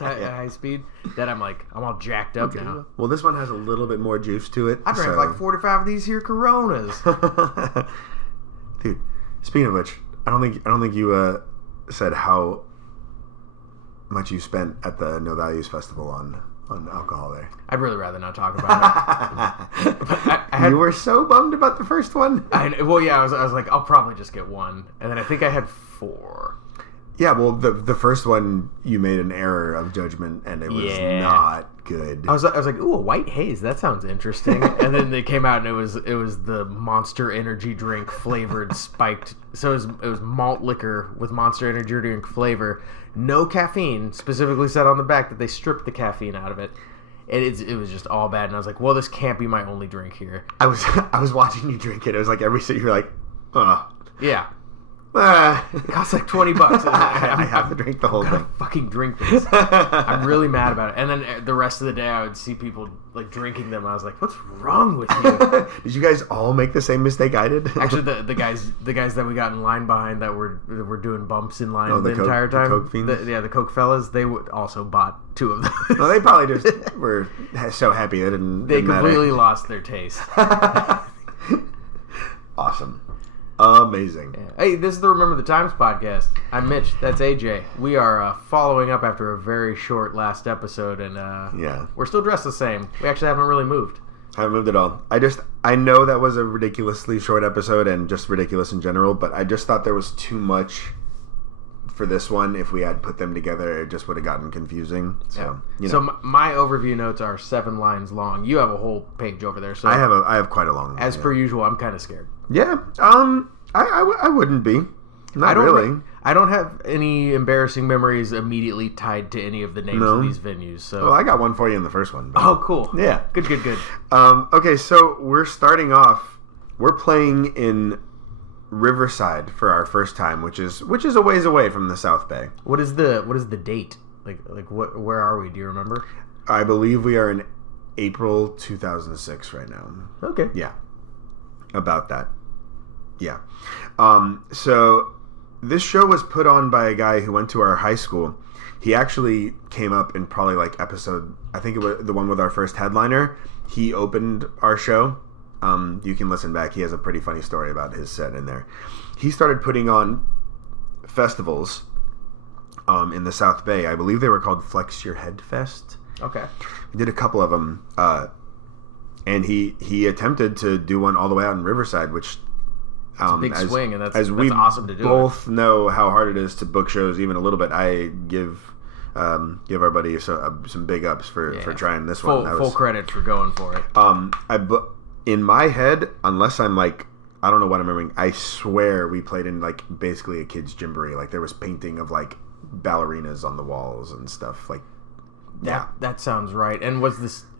increased high speed that I'm all jacked up now. Well, this one has a little bit more juice to it. I drank like 45 of these here Coronas. Dude, speaking of which, I don't think you said how much you spent at the No Values Festival on alcohol there. I'd really rather not talk about it. You were so bummed about the first one. I was like, I'll probably just get one, and then I think I had 4. Yeah, well, the first one you made an error of judgment, and it was not good. I was like, ooh, a white haze. That sounds interesting. And then they came out, and it was the Monster Energy drink flavored spiked. So it was malt liquor with Monster Energy drink flavor, no caffeine. Specifically said on the back that they stripped the caffeine out of it. And it was just all bad. And I was like, well, this can't be my only drink here. I was watching you drink it. It was like every sip you're like, yeah. It costs like $20. I have to drink the whole thing. Fucking drink this. I'm really mad about it. And then the rest of the day, I would see people like drinking them. I was like, "What's wrong with you?" Did you guys all make the same mistake I did? Actually, the guys that we got in line behind that were doing bumps in line the entire time. The Coke fiends? The Coke fellas. They also bought 2 of them. Well, they probably just were so happy it didn't. They completely lost their taste. Awesome. Amazing. Yeah. Hey, this is the Remember the Times podcast. I'm Mitch. That's AJ. We are following up after a very short last episode, and we're still dressed the same. We actually haven't really moved. Haven't moved at all. I know that was a ridiculously short episode and just ridiculous in general, but I just thought there was too much for this one. If we had put them together, it just would have gotten confusing. So, So my overview notes are 7 lines long. You have a whole page over there. So I have quite a long one. As per usual, I'm kind of scared. Yeah. I wouldn't be. Not really. I don't have any embarrassing memories immediately tied to any of the names of these venues. So. Well, I got one for you in the first one. Oh, cool. Yeah. Good. Okay, so we're starting off. We're playing in Riverside for our first time, which is a ways away from the South Bay. What is the date? Where are we? Do you remember? I believe we are in April 2006 right now. Okay. Yeah. About that. Yeah. So this show was put on by a guy who went to our high school. He actually came up in probably episode, I think it was the one with our first headliner. He opened our show. You can listen back. He has a pretty funny story about his set in there. He started putting on festivals in the South Bay. I believe they were called Flex Your Head Fest. Okay. He did a couple of them. And he attempted to do one all the way out in Riverside, which... It's a big swing, and that's awesome to do. Both know how hard it is to book shows, even a little bit. I give our buddy some big ups for trying this one. Full credit for going for it. In my head, unless I'm I don't know what I'm remembering, I swear we played in basically a kid's gymboree. There was painting of ballerinas on the walls and stuff. That sounds right. And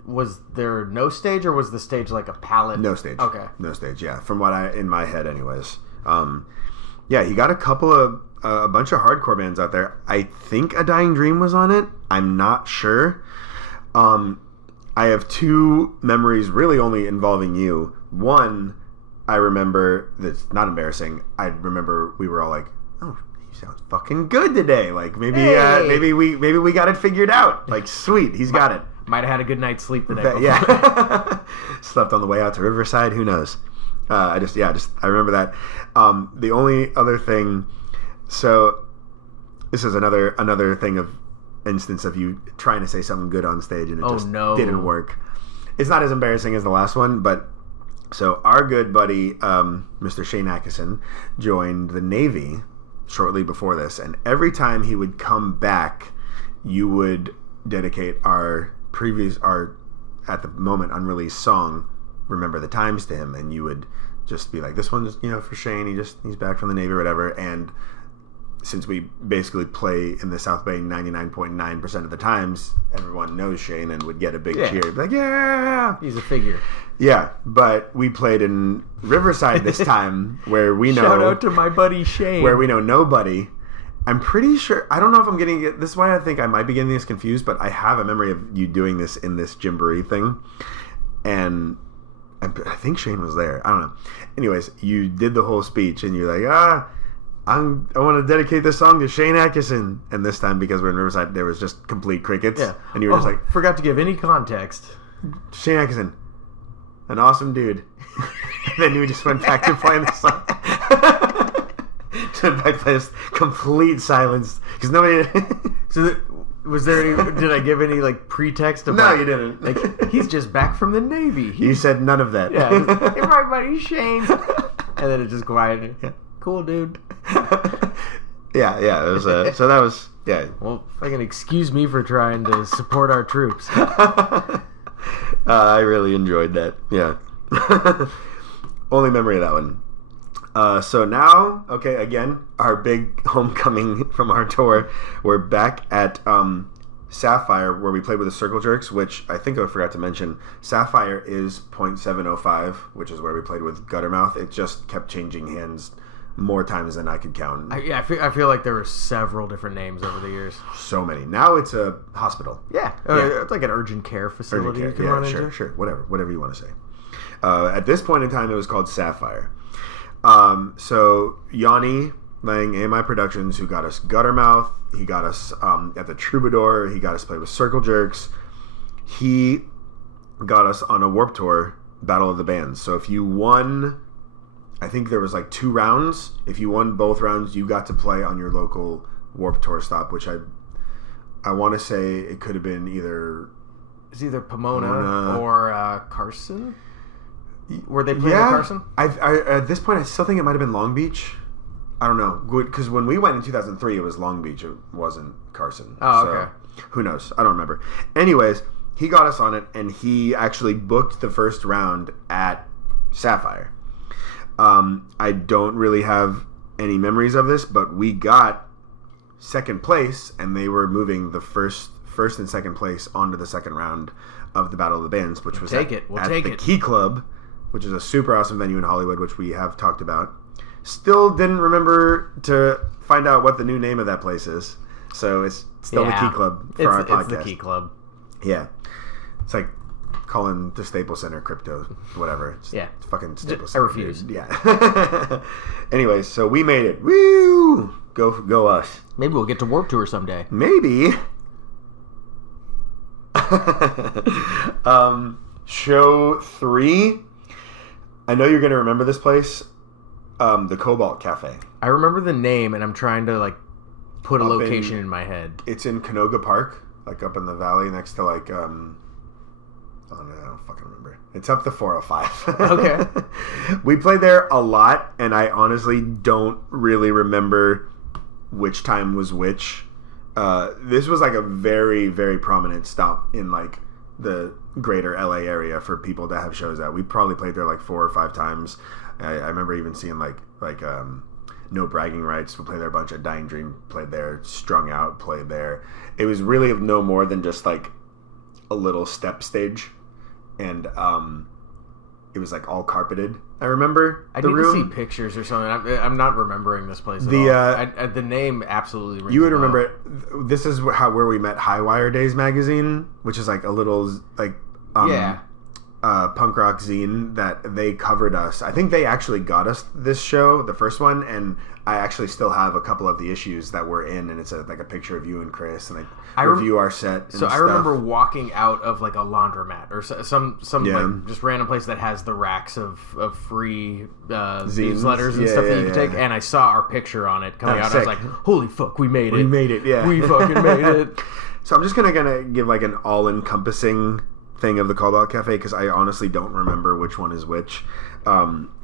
was there no stage, or was the stage a pallet? No stage. Okay. No stage, yeah. From what in my head anyways. He got a bunch of hardcore bands out there. I think A Dying Dream was on it. I'm not sure. I have 2 memories really only involving you. One, I remember that's not embarrassing. I remember we were all like, "Oh, he sounds fucking good today." Maybe we got it figured out. Sweet, he's got it. Might have had a good night's sleep the day before. Yeah. Slept on the way out to Riverside. Who knows? I remember that. The only other thing. So this is another thing of instance of you trying to say something good on stage and it didn't work. It's not as embarrassing as the last one, but so our good buddy Mr. Shane Atkinson joined the Navy shortly before this, and every time he would come back, you would dedicate our at the moment unreleased song Remember the Times to him, and you would just be like, this one's for Shane, he's back from the Navy or whatever. And since we basically play in the South Bay 99.9% of the times, everyone knows Shane and would get a big cheer, like, yeah, he's a figure. Yeah, but we played in Riverside this time where we know, shout out to my buddy Shane, where we know nobody. I'm pretty sure, I don't know if I'm getting it, this is why I think I might be getting this confused, but I have a memory of you doing this in this gymboree thing, and I think Shane was there. I don't know. Anyways, you did the whole speech, and you're like, I want to dedicate this song to Shane Atkinson. And this time, because we're in Riverside, there was just complete crickets. Yeah. And you were just like, forgot to give any context. Shane Atkinson, an awesome dude. And then you just went back to playing the song. Went back to this complete silence because nobody. Was there any? Did I give any like pretext? Of, No, like, you didn't. Like he's just back from the Navy. You said none of that. Yeah. Hey, my buddy Shane. And then it just quieted. Yeah. Cool, dude. Yeah. It was. So that was. Yeah. Well, fucking excuse me for trying to support our troops. I really enjoyed that. Yeah. Only memory of that one. So now, okay, again, our big homecoming from our tour. We're back at Sapphire, where we played with the Circle Jerks, which I think I forgot to mention. Sapphire is .705, which is where we played with Guttermouth. It just kept changing hands more times than I could count. I feel like there were several different names over the years. So many. Now it's a hospital. Yeah. It's like an urgent care facility you can run into. Sure. Whatever you want to say. At this point in time, it was called Sapphire. So Yanni Lang, AMI Productions, who got us Guttermouth, he got us at the Troubadour, he got us play with Circle Jerks, he got us on a Warped Tour Battle of the Bands. So if you won, I think there was like 2 rounds. If you won both rounds, you got to play on your local Warped Tour stop, which I want to say it could have been either Pomona or Carson. Were they playing at Carson? I at this point, I still think it might have been Long Beach. I don't know. Because when we went in 2003, it was Long Beach. It wasn't Carson. Oh, okay. Who knows? I don't remember. Anyways, he got us on it, and he actually booked the first round at Sapphire. I don't really have any memories of this, but we got second place, and they were moving the first and second place onto the second round of the Battle of the Bands, which was at the Key Club, which is a super awesome venue in Hollywood, which we have talked about. Still didn't remember to find out what the new name of that place is. So it's still the Key Club for our podcast. It's the Key Club. Yeah. It's like calling the Staples Center crypto, whatever. It's fucking Staples Center. I refuse. Dude. Yeah. Anyways, so we made it. Woo! Go us. Maybe we'll get to Warped Tour someday. Maybe. Show 3. I know you're going to remember this place. The Cobalt Cafe. I remember the name, and I'm trying to like put a location in my head. It's in Canoga Park, like up in the valley next to like oh no, I don't fucking remember. It's up the 405. Okay. We played there a lot, and I honestly don't really remember which time was which. This was like a very, very prominent stop in like the greater LA area for people to have shows at. We probably played there like 4 or 5 times. I remember even seeing like No Bragging Rights. We played there a bunch. of Dying Dream played there. Strung Out played there. It was really no more than just like a little step stage, and it was like all carpeted. I remember I need to see pictures or something. I'm not remembering this place at all. The name absolutely rings you would a bell. remember it. This is where we met Highwire Days magazine, which is like a little like punk rock zine that they covered us. I think they actually got us this show, the first one, and I actually still have a couple of the issues that we're in, and it's like a picture of you and Chris, and I review our set. And I remember walking out of like a laundromat or some like just random place that has the racks of free newsletters and stuff that you can take, and I saw our picture on it coming out. Sick. I was like, "Holy fuck, we made it! We made it! Yeah, we fucking made it!" So I'm just gonna give like an all-encompassing thing of the Cobalt Cafe, because I honestly don't remember which one is which,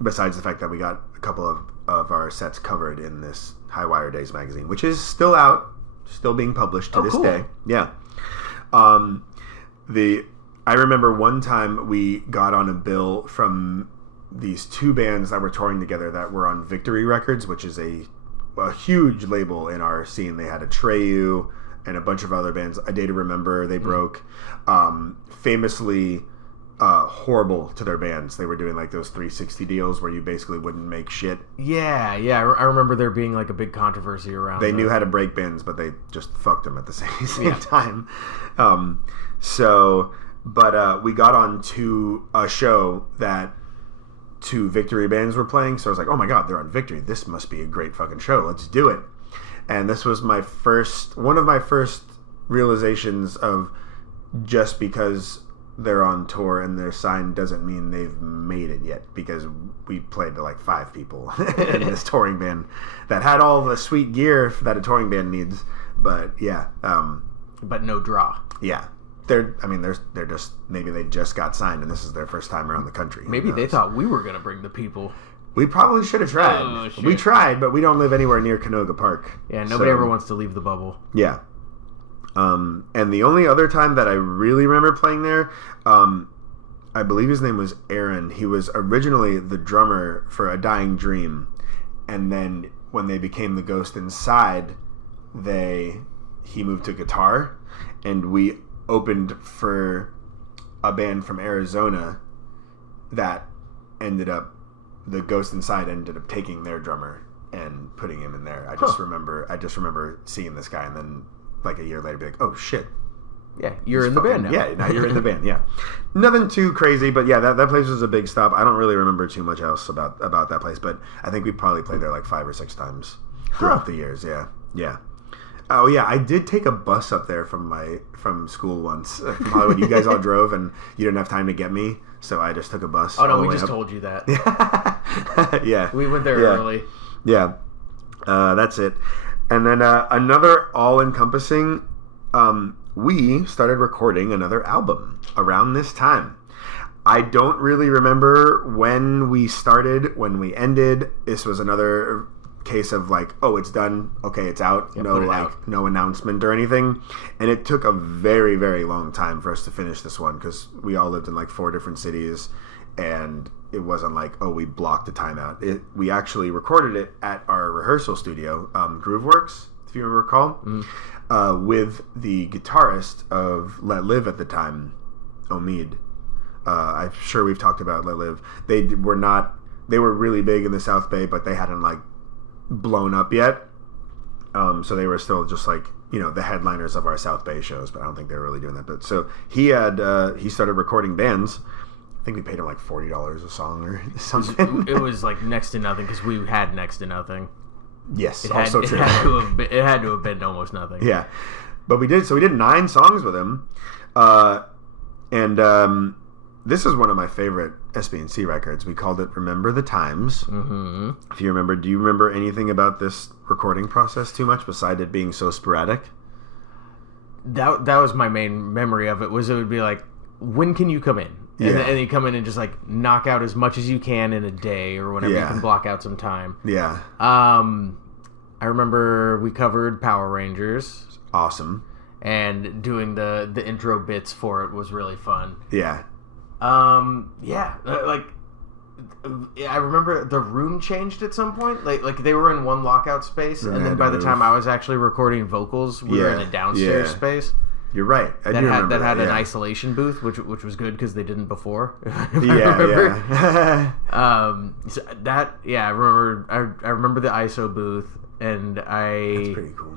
besides the fact that we got a couple of our sets covered in this Highwire Days magazine, which is still out, still being published to this day. Yeah. I remember one time we got on a bill from these 2 bands that were touring together that were on Victory Records, which is a huge label in our scene. They had Atreyu and a bunch of other bands. A Day to Remember, they broke. Famously horrible to their bands. They were doing like those 360 deals where you basically wouldn't make shit. Yeah. I remember there being like a big controversy around They knew how to break bands, but they just fucked them at the same time. But we got on to a show that two Victory bands were playing. So I was like, oh my God, they're on Victory. This must be a great fucking show. Let's do it. And this was one of my first realizations of just because they're on tour and they're signed doesn't mean they've made it yet, because we played to like 5 people in this touring band that had all the sweet gear that a touring band needs. But yeah, but no draw. Yeah. They're just, maybe they just got signed and this is their first time around the country. Maybe they thought we were going to bring the people. We probably should have tried. Oh, shit. We tried, but we don't live anywhere near Canoga Park. Yeah, nobody ever wants to leave the bubble. Yeah. And the only other time that I really remember playing there, I believe his name was Aaron. He was originally the drummer for A Dying Dream. And then when they became the Ghost Inside, he moved to guitar. And we opened for a band from Arizona that the Ghost Inside ended up taking their drummer and putting him in there. I just remember seeing this guy and then like a year later be like, oh shit. Yeah, you're in the band now. Yeah, now you're in the band, yeah. Nothing too crazy, but yeah, that place was a big stop. I don't really remember too much else about that place, but I think we probably played there like 5 or 6 times throughout the years, yeah. Yeah. Oh yeah, I did take a bus up there from school once from Hollywood. You guys all drove and you didn't have time to get me, so I just took a bus. Oh no, we just told you that. Yeah. We went there early. Yeah. That's it. And then another all-encompassing, we started recording another album around this time. I don't really remember when we started, when we ended. This was another case of like, oh, it's done. Okay, it's out. Yeah, no announcement or anything. And it took a very, very long time for us to finish this one because we all lived in like 4 different cities, and it wasn't like, oh, we blocked the time out. We actually recorded it at our rehearsal studio, Grooveworks, if you recall, with the guitarist of Let Live at the time, Omid. I'm sure we've talked about Let Live. They were really big in the South Bay, but they hadn't like blown up yet. So they were still just like, the headliners of our South Bay shows, but I don't think they were really doing that. But so he started recording bands. I think we paid him like $40 a song or something. It was like next to nothing because we had next to nothing. Yes, it also had, true. It had to have been almost nothing. Yeah, but we did 9 songs with him, and this is one of my favorite SB&C records. We called it "Remember the Times." Mm-hmm. If you remember, do you remember anything about this recording process too much besides it being so sporadic? That was my main memory of it. It would be like, when can you come in? And you come in and just like knock out as much as you can in a day or whenever you can block out some time. Yeah. I remember we covered Power Rangers. Awesome. And doing the intro bits for it was really fun. Yeah. Like I remember the room changed at some point. Like they were in one lockout space, and then by the time I was actually recording vocals, we were in a downstairs space. You're right. That had an isolation booth, which was good because they didn't before. Yeah. So I remember the ISO booth, and That's pretty cool.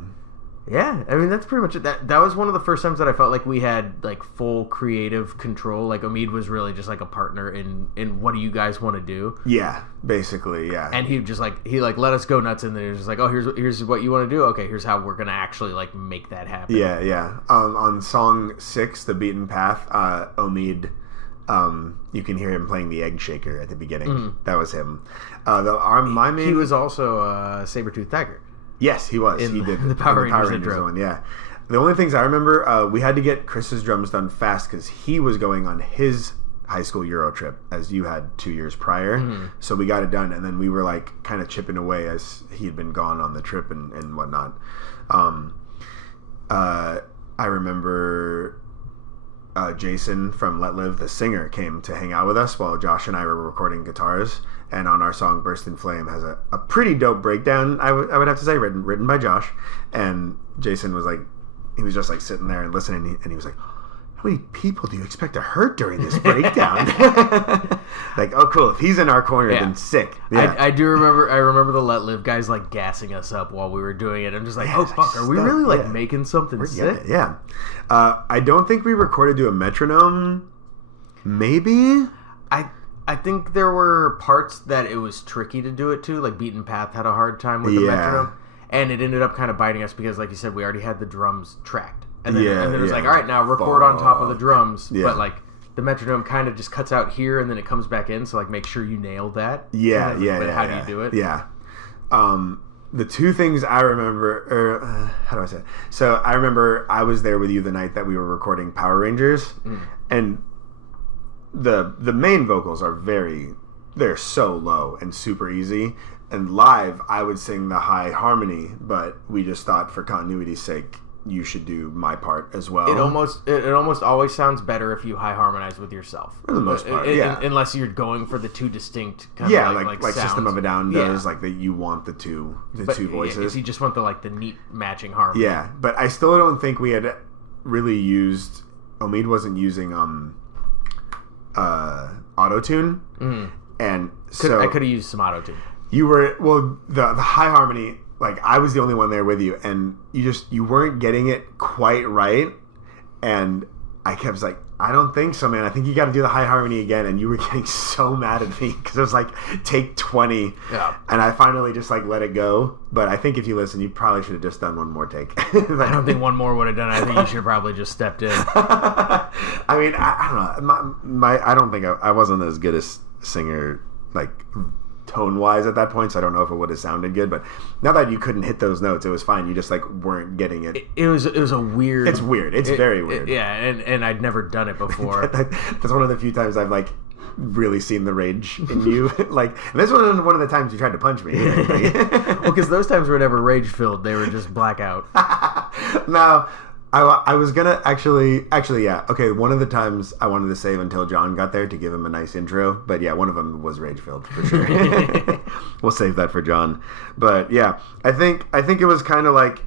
Yeah, I mean that's pretty much it. That was one of the first times that I felt like we had like full creative control. Like Omid was really just like a partner in what do you guys want to do? Yeah, basically, yeah. And he let us go nuts, and then he was just like, oh, here's what you want to do. Okay, here's how we're gonna actually like make that happen. Yeah. On song 6, The Beaten Path, Omid, you can hear him playing the egg shaker at the beginning. Mm-hmm. That was him. He was also Sabretooth Tiger. Yes, he was. He did the Power Rangers one. Yeah. The only things I remember, we had to get Chris's drums done fast because he was going on his high school Euro trip, as you had 2 years prior. Mm-hmm. So we got it done, and then we were like kind of chipping away as he had been gone on the trip and whatnot. I remember Jason from Let Live, the singer, came to hang out with us while Josh and I were recording guitars. And on our song "Burst in Flame" has a pretty dope breakdown. I would have to say, written by Josh. And Jason was like, he was just like sitting there and listening, and he was like, "How many people do you expect to hurt during this breakdown?" Like, oh, cool. If he's in our corner, then sick. Yeah. I do remember. I remember the Let Live guys like gassing us up while we were doing it. I'm just like, oh fuck, are we really like making something sick? Yeah. I don't think we recorded to a metronome. Maybe. I I think there were parts that it was tricky to do it to, like Beaten Path had a hard time with the metronome, and it ended up kind of biting us because, like you said, we already had the drums tracked, and then it was like, all right, now record on top of the drums, but like the metronome kind of just cuts out here and then it comes back in, so like make sure you nail that. How do you do it? Yeah. The two things I remember, or how do I say it? So I remember I was there with you the night that we were recording Power Rangers, and the main vocals are they're so low and super easy. And live, I would sing the high harmony, but we just thought for continuity's sake, you should do my part as well. It almost always sounds better if you high harmonize with yourself. For the most part, yeah. Unless you're going for the two distinct kind of like System of a Down does, like that you want the two voices. If you just want the neat matching harmony. Yeah, but I still don't think we had really used. Omid wasn't using auto-tune, and so I could have used some auto-tune. You were the high harmony. Like, I was the only one there with you, and you weren't getting it quite right, and I kept like, I don't think so, man. I think you got to do the high harmony again, and you were getting so mad at me because it was like take 20, and I finally just like let it go. But I think if you listen, you probably should have just done one more take. I don't think one more would have done it. I think you should have probably just stepped in. I mean, I don't know. I don't think I wasn't as good a singer, like, tone-wise at that point, so I don't know if it would have sounded good, but now that you couldn't hit those notes, it was fine. You just like weren't getting it. It was a weird. It's weird. It's very weird. And I'd never done it before. That's one of the few times I've like really seen the rage in you. Like, this was one of the times you tried to punch me. Well, because those times were never rage filled; they were just blackout. No. I was gonna actually, yeah. Okay, one of the times I wanted to save until John got there to give him a nice intro, but yeah, one of them was rage filled for sure. We'll save that for John. But yeah, I think it was kind of like,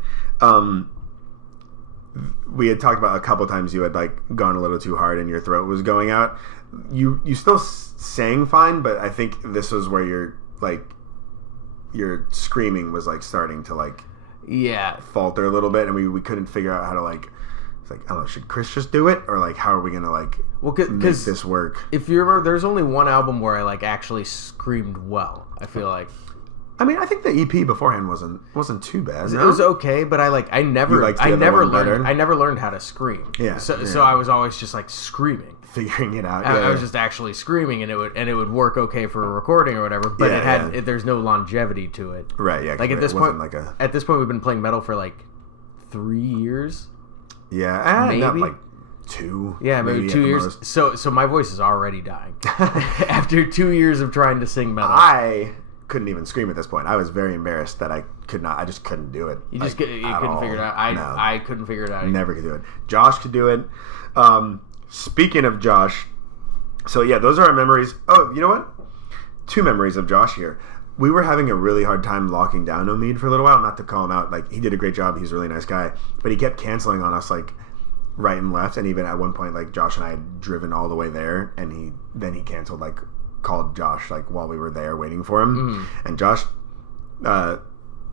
we had talked about a couple times you had like gone a little too hard and your throat was going out. You still sang fine, but I think this was where your screaming was like starting to like. Yeah, falter a little bit, and we couldn't figure out how to like. It's like, I don't know, should Chris just do it, or like how are we gonna like make this work? If you remember, there's only one album where I like actually screamed well. I feel like. I mean, I think the EP beforehand wasn't too bad. No? It was okay, but I never learned how to scream. Yeah. So I was always just like screaming, figuring it out. I was just actually screaming, and it would work okay for a recording or whatever. But there's no longevity to it. Right. Yeah. Like at this point, we've been playing metal for like 3 years. Yeah. Maybe not like 2. Yeah, maybe 2 years. So my voice is already dying after 2 years of trying to sing metal. I couldn't even scream at this point. I was very embarrassed that I could not. I just couldn't do it. You couldn't figure it out. I couldn't figure it out. Never could do it. Josh could do it. Speaking of Josh, so yeah, those are our memories. Oh, you know what? 2 memories of Josh here. We were having a really hard time locking down Omid for a little while. Not to call him out. Like, he did a great job. He's a really nice guy. But he kept canceling on us, like, right and left. And even at one point, like, Josh and I had driven all the way there. And he canceled, like, called Josh, like, while we were there waiting for him. And Josh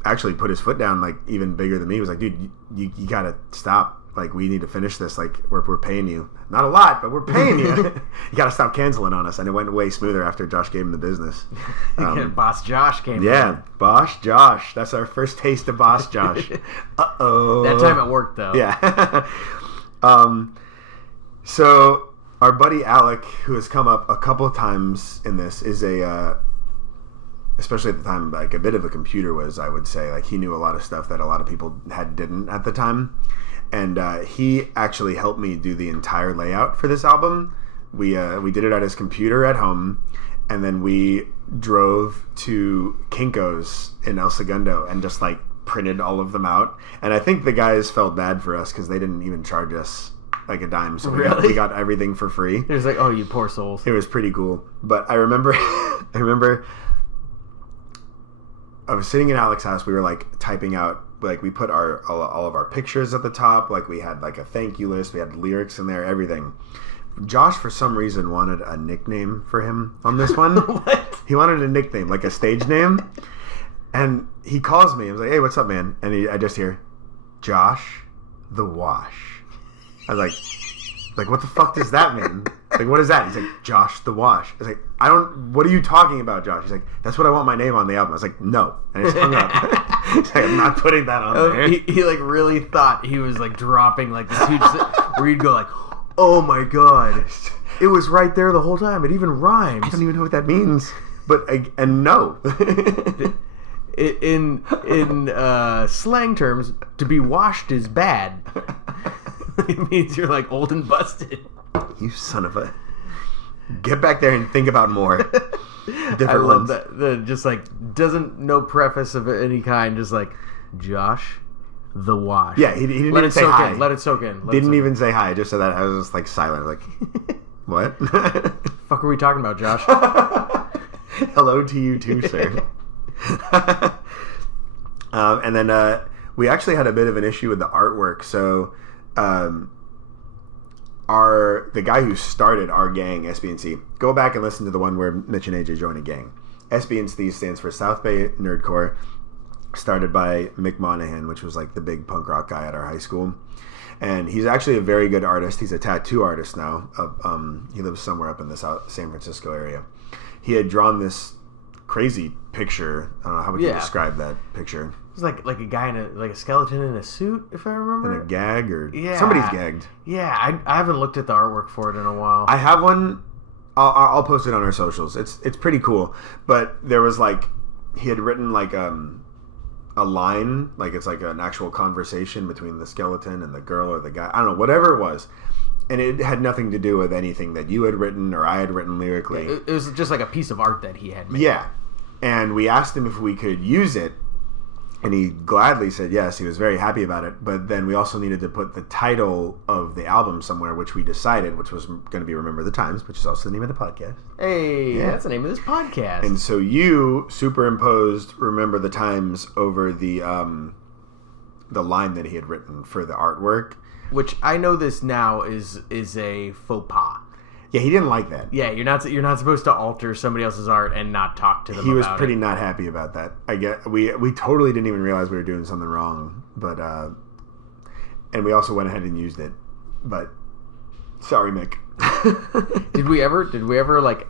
actually put his foot down, like, even bigger than me. He was like, dude, you gotta stop. Like, we need to finish this. Like, we're paying you. Not a lot, but we're paying you. You gotta stop canceling on us. And it went way smoother after Josh gave him the business. Boss Josh came in. Boss Josh. That's our first taste of Boss Josh. Uh-oh. That time it worked, though. Yeah. So our buddy Alec, who has come up a couple of times in this, is especially at the time, like a bit of a computer whiz, I would say. Like, he knew a lot of stuff that a lot of people didn't at the time. And he actually helped me do the entire layout for this album. We did it at his computer at home, and then we drove to Kinko's in El Segundo and just like printed all of them out. And I think the guys felt bad for us because they didn't even charge us like a dime, so we got everything for free. It was like, oh, you poor souls. It was pretty cool. But I remember I was sitting in Alex's house. We were like typing out, like, we put all of our pictures at the top. Like, we had like a thank you list. We had lyrics in there, everything. Josh, for some reason, wanted a nickname for him on this one. What? He wanted a nickname, like a stage name. And he calls me. I was like, hey, what's up, man? And I just hear, Josh the Wash. I was like, what the fuck does that mean? Like, what is that? He's like, Josh the Wash. I was like, what are you talking about, Josh? He's like, that's what I want my name on the album. I was like, no. And I just hung up. He's like, I'm not putting that on there. He like really thought he was like dropping like this huge where you'd go like, oh my god, it was right there the whole time. It even rhymes. I don't even know what that means. But, and no. In slang terms, to be washed is bad. It means you're like old and busted. You son of a... Get back there and think about more. I love that. Just like, no preface of any kind, just like, Josh the Wash. Yeah, he didn't even say hi. Let it soak in. Didn't even say hi, just so that I was just like silent. Like, what? Fuck are we talking about, Josh? Hello to you too, sir. And then we actually had a bit of an issue with the artwork. So the guy who started our gang, SB&C, go back and listen to the one where Mitch and AJ joined a gang. SB&C stands for South Bay Nerdcore, started by Mick Monahan, which was like the big punk rock guy at our high school. And he's actually a very good artist. He's a tattoo artist now. He lives somewhere up in the San Francisco area. He had drawn this crazy picture. I don't know, how would you describe that picture? It's like a guy in a skeleton in a suit, if I remember. In a gag, or somebody's gagged. Yeah, I haven't looked at the artwork for it in a while. I have one. I'll post it on our socials. It's pretty cool. But there was like, he had written like a line, like it's like an actual conversation between the skeleton and the girl or the guy. I don't know, whatever it was. And it had nothing to do with anything that you had written or I had written lyrically. It was just like a piece of art that he had made. Yeah. And we asked him if we could use it. And he gladly said yes. He was very happy about it. But then we also needed to put the title of the album somewhere, which we decided, which was going to be Remember the Times, which is also the name of the podcast. Hey, that's the name of this podcast. And so you superimposed Remember the Times over the line that he had written for the artwork. Which I know this now is a faux pas. Yeah, he didn't like that. Yeah, you're not supposed to alter somebody else's art and not talk to them. He was pretty not happy about that. I get we totally didn't even realize we were doing something wrong, but and we also went ahead and used it. But sorry, Mick. Did we ever like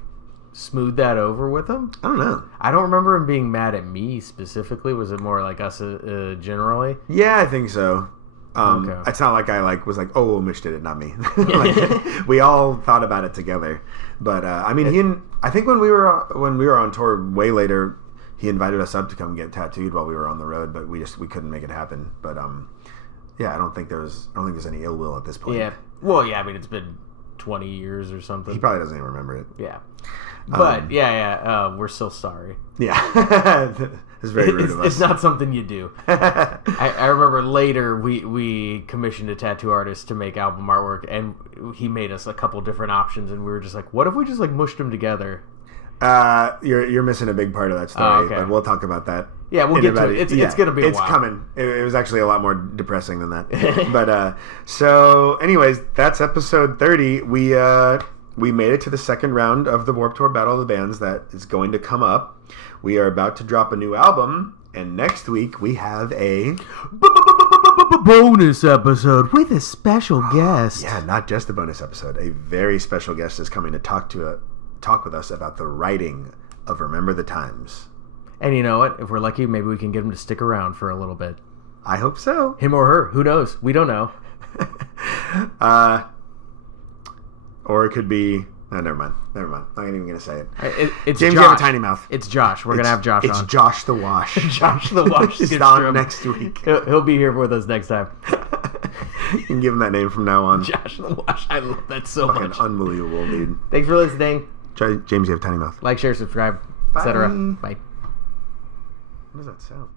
smooth that over with him? I don't know. I don't remember him being mad at me specifically. Was it more like us generally? Yeah, I think so. Okay. It's not like I was like, oh, Mitch did it, not me. Like, we all thought about it together. But I mean, I think when we were on tour way later, he invited us up to come get tattooed while we were on the road, but we couldn't make it happen. But yeah, I don't think there's any ill will at this point. Yeah. Well, yeah. I mean, it's been 20 years or something. He probably doesn't even remember it. Yeah. But we're still sorry. Yeah. It's very rude of us. It's not something you do. I remember later we commissioned a tattoo artist to make album artwork, and he made us a couple different options, and we were just like, what if we just like mushed them together? You're missing a big part of that story, but we'll talk about that. Yeah, we'll get to it. It's going to be a while. It's coming. It was actually a lot more depressing than that. But so anyways, that's episode 30. We made it to the second round of the Warped Tour Battle of the Bands that is going to come up. We are about to drop a new album, and next week we have a bonus episode with a special guest. Yeah, not just a bonus episode. A very special guest is coming to talk with us about the writing of Remember the Times. And you know what? If we're lucky, maybe we can get him to stick around for a little bit. I hope so. Him or her. Who knows? We don't know. Or it could be... No, never mind. I'm not even going to say it. It's James, Josh. you have a tiny mouth. It's Josh. We're going to have Josh on. It's Josh the Wash. Josh the Wash. He's on next week. He'll be here with us next time. You can give him that name from now on. Josh the Wash. I love that so Fucking much. Unbelievable, dude. Thanks for listening. James, you have a tiny mouth. Like, share, subscribe, etc. Bye. What does that sound?